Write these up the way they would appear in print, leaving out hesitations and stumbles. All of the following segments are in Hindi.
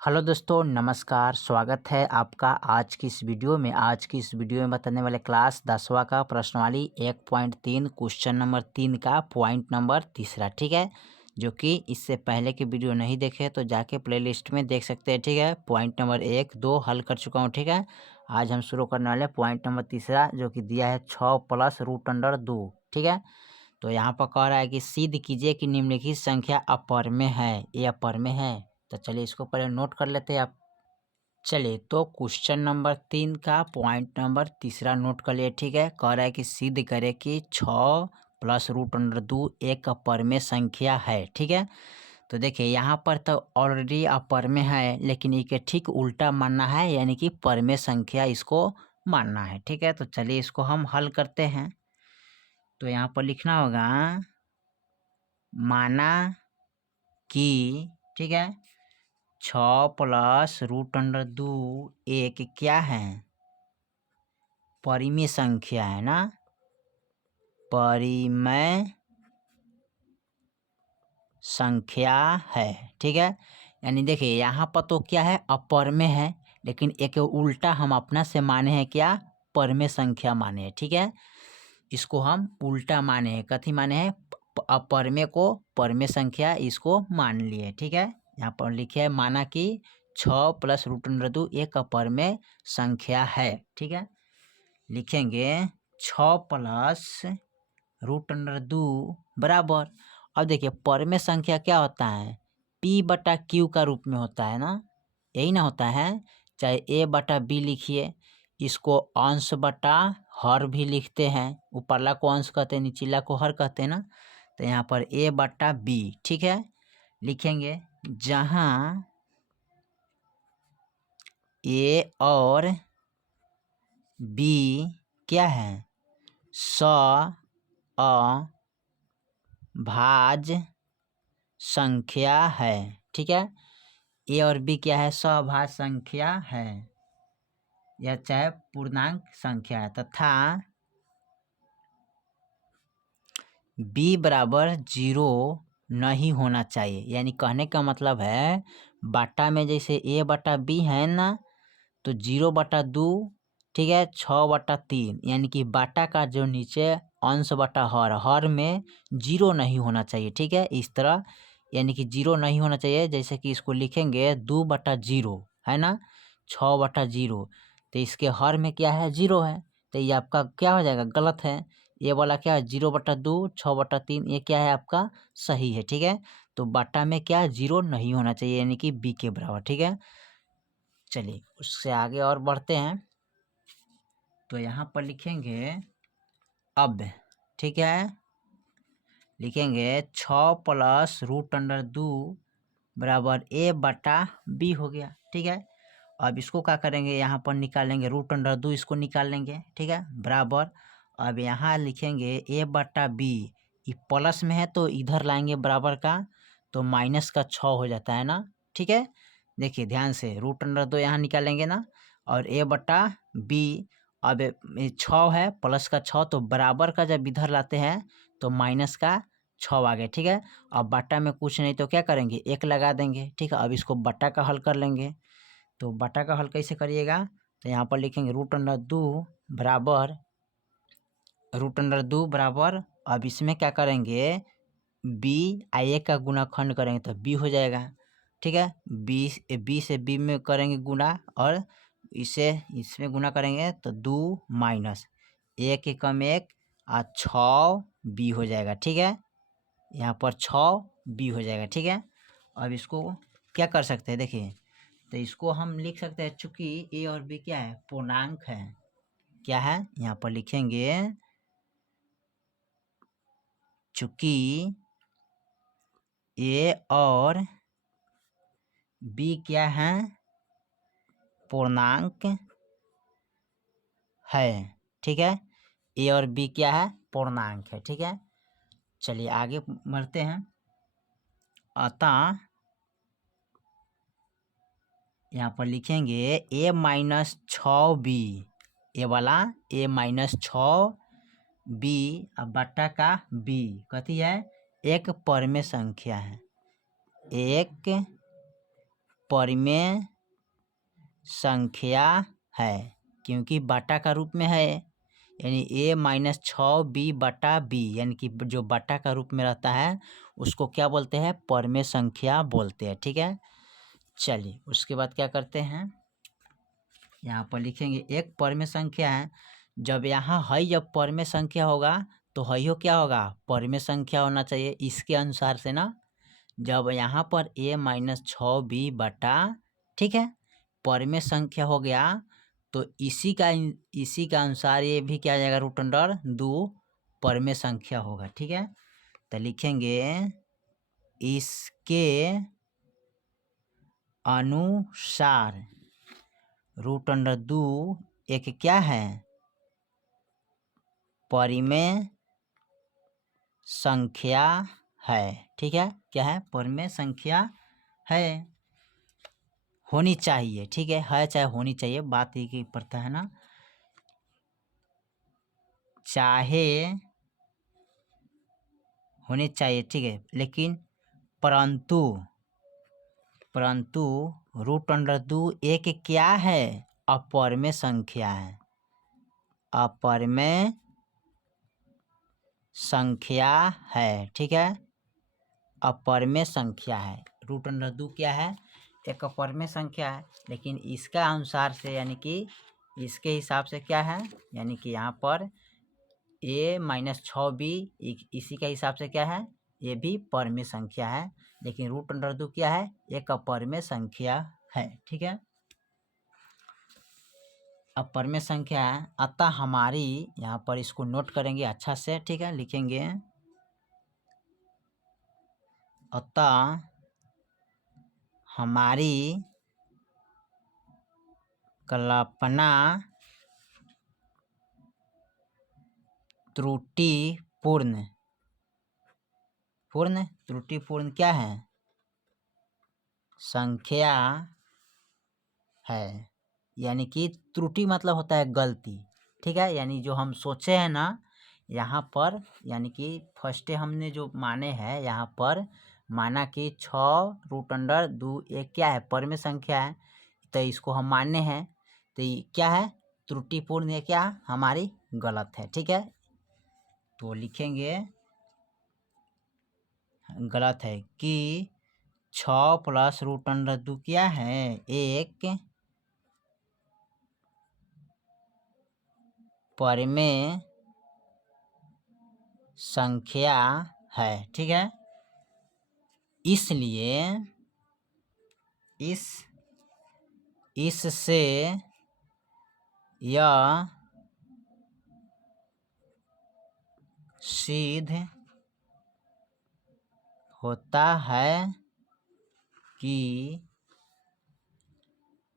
हेलो दोस्तों, नमस्कार। स्वागत है आपका आज की इस वीडियो में। बताने वाले क्लास 10वां का प्रश्नावली 1.3 क्वेश्चन नंबर 3 का पॉइंट नंबर तीसरा, ठीक है। जो कि इससे पहले की वीडियो नहीं देखे तो जाके प्लेलिस्ट में देख सकते हैं, ठीक है। पॉइंट नंबर 1, 2 हल कर चुका हूँ, ठीक है। आज हम शुरू करने वाले पॉइंट नंबर तीसरा, जो कि दिया है 6 + √2, ठीक है। तो यहाँ पर कह रहा है कि सिद्ध कीजिए कि निम्नलिखित संख्या अपर में है। ये अपर में है, तो चलिए इसको पहले नोट कर लेते हैं आप। चलिए तो क्वेश्चन नंबर 3 का पॉइंट नंबर तीसरा नोट कर लिए, ठीक है। कह रहा है कि सिद्ध करे कि 6 + √2 एक अपर में संख्या है, ठीक है। तो देखिए यहाँ पर तो ऑलरेडी अपर में है, लेकिन इके ठीक उल्टा मानना है, यानी कि पर में संख्या इसको मानना है, ठीक है। तो चलिए इसको हम हल करते हैं। तो यहाँ पर लिखना होगा माना कि, ठीक है, 6 + √2 एक क्या है, परिमेय संख्या है ना, परिमेय संख्या है, ठीक है। यानी देखिए यहाँ पर तो क्या है, अपर में है, लेकिन एक उल्टा हम अपना से माने हैं क्या, परिमेय संख्या माने हैं, ठीक है। इसको हम उल्टा माने हैं, कथी माने हैं, अपरिमेय को परिमेय संख्या इसको मान लिए, ठीक है। यहाँ पर लिखे है माना कि 6 + √2 एक अपरिमेय संख्या है, ठीक है। लिखेंगे 6 + √2 बराबर। अब देखिए परिमेय संख्या क्या होता है, P/Q का रूप में होता है ना, यही ना होता है। चाहे A/B लिखिए, इसको अंश बटा हर भी लिखते हैं। ऊपरला को अंश कहते हैं, निचला को हर कहते हैं ना। तो यहाँ पर A/B, ठीक है, लिखेंगे। जहाँ A और B क्या है, अभाज्य संख्या है, ठीक है। ए और बी क्या है, सभाज्य संख्या है, यह चाहे पूर्णांक संख्या है, तथा b बराबर 0 नहीं होना चाहिए। यानी कहने का मतलब है, बाटा में जैसे A/B है ना, तो 0/2, ठीक है, 6/3, यानी कि बाटा का जो नीचे अंश बटा हर में 0 नहीं होना चाहिए, ठीक है। इस तरह यानी कि 0 नहीं होना चाहिए। जैसे कि इसको लिखेंगे 2/0 है ना, 6/0, तो इसके हर में क्या है, 0 है, तो ये आपका क्या हो जाएगा, गलत है। ये वाला क्या है, 0/2, 6/3, ये क्या है आपका सही है, ठीक है। तो बाटा में क्या 0 नहीं होना चाहिए, यानी कि b के बराबर, ठीक है। चलिए उससे आगे और बढ़ते हैं। तो यहाँ पर लिखेंगे अब, ठीक है, लिखेंगे 6 + √2 बराबर A/B हो गया, ठीक है। अब इसको क्या करेंगे, यहाँ पर निकालेंगे √2, इसको निकाल लेंगे, ठीक है, बराबर। अब यहाँ लिखेंगे A/B, ये प्लस में है तो इधर लाएंगे बराबर का, तो माइनस का 6 हो जाता है ना, ठीक है। देखिए ध्यान से, √2 यहाँ निकालेंगे ना, और A/B, अब ये 6 है, प्लस का 6, तो बराबर का जब इधर लाते हैं तो माइनस का 6 आ गया, ठीक है। अब बटा में कुछ नहीं तो क्या करेंगे, 1 लगा देंगे, ठीक है। अब इसको बटा का हल कर लेंगे। तो बटा का हल कैसे करिएगा, तो यहाँ पर लिखेंगे √2 बराबर, अब इसमें क्या करेंगे, b a का गुणाखंड करेंगे तो b हो जाएगा, ठीक है। b से b में करेंगे गुणा, और इसे इसमें गुणा करेंगे तो 2 माइनस 1 एकम 1 और 6 b हो जाएगा, ठीक है। यहाँ पर 6 b हो जाएगा, ठीक है। अब इसको क्या कर सकते हैं, देखिए, तो इसको हम लिख सकते हैं, चूंकि a और b क्या है, पूर्णांक है, क्या है, यहाँ पर लिखेंगे चूंकि a और b क्या है, पूर्णांक है, ठीक है। a और b क्या है, पूर्णांक है, ठीक है। चलिए आगे बढ़ते हैं। अतः यहाँ पर लिखेंगे a-6b, ये वाला a-6b अब बट्टा का b कथी है, एक परिमेय संख्या है, एक परिमेय संख्या है, क्योंकि बटा का रूप में है, यानी a-6b/b, यानी कि जो बटा का रूप में रहता है उसको क्या बोलते हैं, परिमेय संख्या बोलते हैं। ठीक है, चलिए उसके बाद क्या करते हैं, यहाँ पर लिखेंगे एक परिमेय संख्या है। जब यहाँ है जब परिमेय संख्या होगा तो है क्या होगा, परिमेय संख्या होना चाहिए। इसके अनुसार से ना, जब यहाँ पर a-6b/, ठीक है, परिमेय संख्या हो गया तो इसी का अनुसार ये भी क्या आ जाएगा, √2 परिमेय संख्या होगा। ठीक है, तो लिखेंगे इसके अनुसार √2 एक क्या है, परिमेय संख्या है। ठीक है, क्या है, परिमेय संख्या है, होनी चाहिए। ठीक है चाहे होनी चाहिए, बात एक ही पड़ता है ना, चाहे होनी चाहिए। ठीक है, लेकिन परंतु √2 एक क्या है, अपरिमेय संख्या है, अपरिमेय संख्या है। ठीक है, अपरिमेय संख्या है, √2 क्या है, एक अपरिमेय संख्या है, लेकिन इसका अनुसार से यानी कि इसके हिसाब से क्या है, यानी कि यहाँ पर a-6b इसी के हिसाब से क्या है, ये भी परिमेय संख्या है, लेकिन √2 क्या है, एक अपरिमेय संख्या है। ठीक है, अपरिमेय संख्या है, अतः हमारी, यहाँ पर इसको नोट करेंगे अच्छा से। ठीक है, लिखेंगे अतः हमारी कल्पना त्रुटिपूर्ण क्या है, संख्या है, यानी कि त्रुटि मतलब होता है गलती। ठीक है, यानी जो हम सोचे हैं ना यहाँ पर, यानी कि फर्स्ट हमने जो माने हैं यहाँ पर माना कि 6√2 एक क्या है, परिमेय संख्या है, तो इसको हम माने हैं, तो ये क्या है, त्रुटिपूर्ण है, क्या हमारी गलत है। ठीक है, तो लिखेंगे गलत है कि 6 + √2 क्या है, एक परिमेय संख्या है। ठीक है, इसलिए इससे यह सिद्ध होता है कि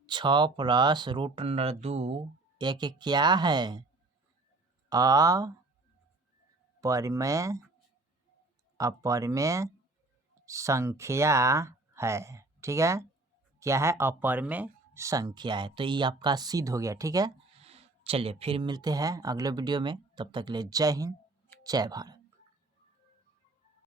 6 + √2 एक क्या है, अपरिमेय संख्या है। ठीक है, क्या है, अपरिमेय संख्या है, तो ये आपका सिद्ध हो गया। ठीक है, चलिए फिर मिलते हैं अगले वीडियो में, तब तक के लिए जय हिंद, जय भारत।